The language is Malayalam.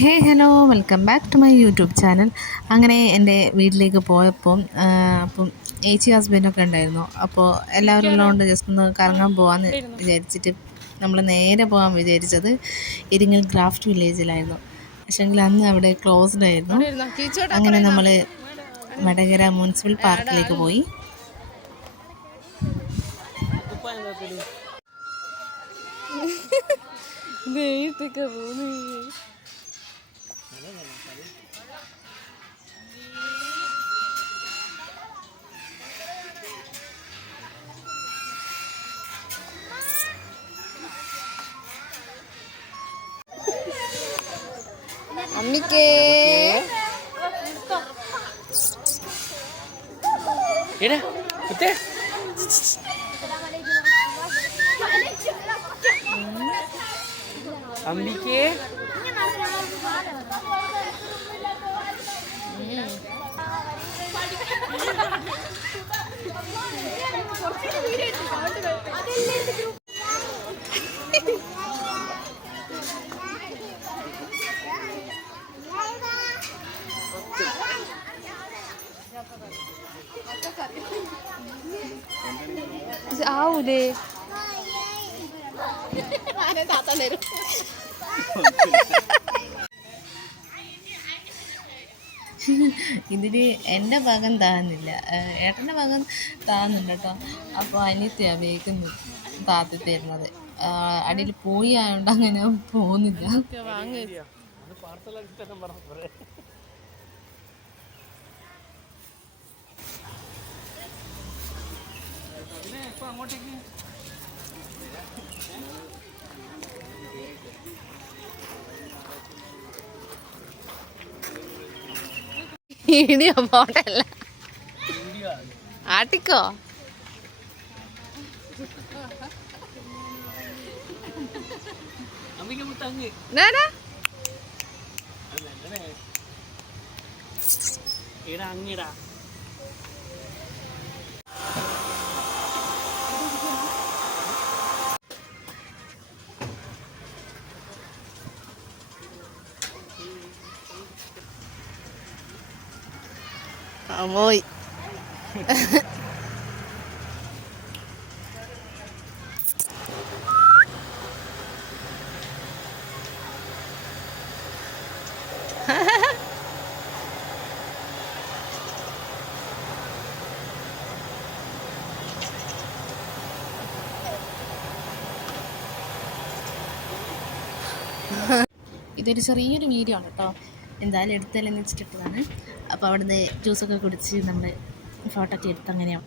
Hello, welcome back to my YouTube channel. അങ്ങനെ എൻ്റെ വീട്ടിലേക്ക് പോയപ്പം അപ്പം ഏച്ചി ഹസ്ബൻഡൊക്കെ ഉണ്ടായിരുന്നു. അപ്പോൾ എല്ലാവരും ഉള്ളതുകൊണ്ട് ജസ്റ്റ് ഒന്ന് കറങ്ങാൻ പോകാമെന്ന് വിചാരിച്ചിട്ട് നമ്മൾ നേരെ പോകാൻ വിചാരിച്ചത് ഇരിങ്ങൽ ക്രാഫ്റ്റ് വില്ലേജിലായിരുന്നു. പക്ഷേങ്കിൽ അന്ന് അവിടെ ക്ലോസ്ഡ് ആയിരുന്നു. അങ്ങനെ നമ്മൾ വടകര മുനിസിപ്പൽ പാർക്കിലേക്ക് പോയി. അമ്മിക്കേ അമ്പിക്കേ ആവൂലേ? ഇതിൽ എൻ്റെ ഭാഗം താകുന്നില്ല, ഏട്ടൻ്റെ ഭാഗം താകുന്നുണ്ട് കേട്ടോ. അപ്പോൾ അനിയത്തിയാണ് വേഗം താത്തി തരുന്നത്. അടിയിൽ പോയി ആയതുകൊണ്ട് അങ്ങനെ പോകുന്നില്ല. ഇടിയോ പോട്ടല്ല, ആട്ടിക്കോ. അങ്ങിടാ പോയി. ഇതൊരു ചെറിയൊരു വീഡിയോ ആണ് കേട്ടോ. എന്തായാലും എടുത്തല്ലെന്ന് വെച്ചിട്ടിട്ടതാണ്. അപ്പോൾ അവിടുന്ന് ജ്യൂസൊക്കെ കുടിച്ച് നമ്മൾ ഫോട്ടോ ഒക്കെ എടുത്ത് അങ്ങനെയാണ്.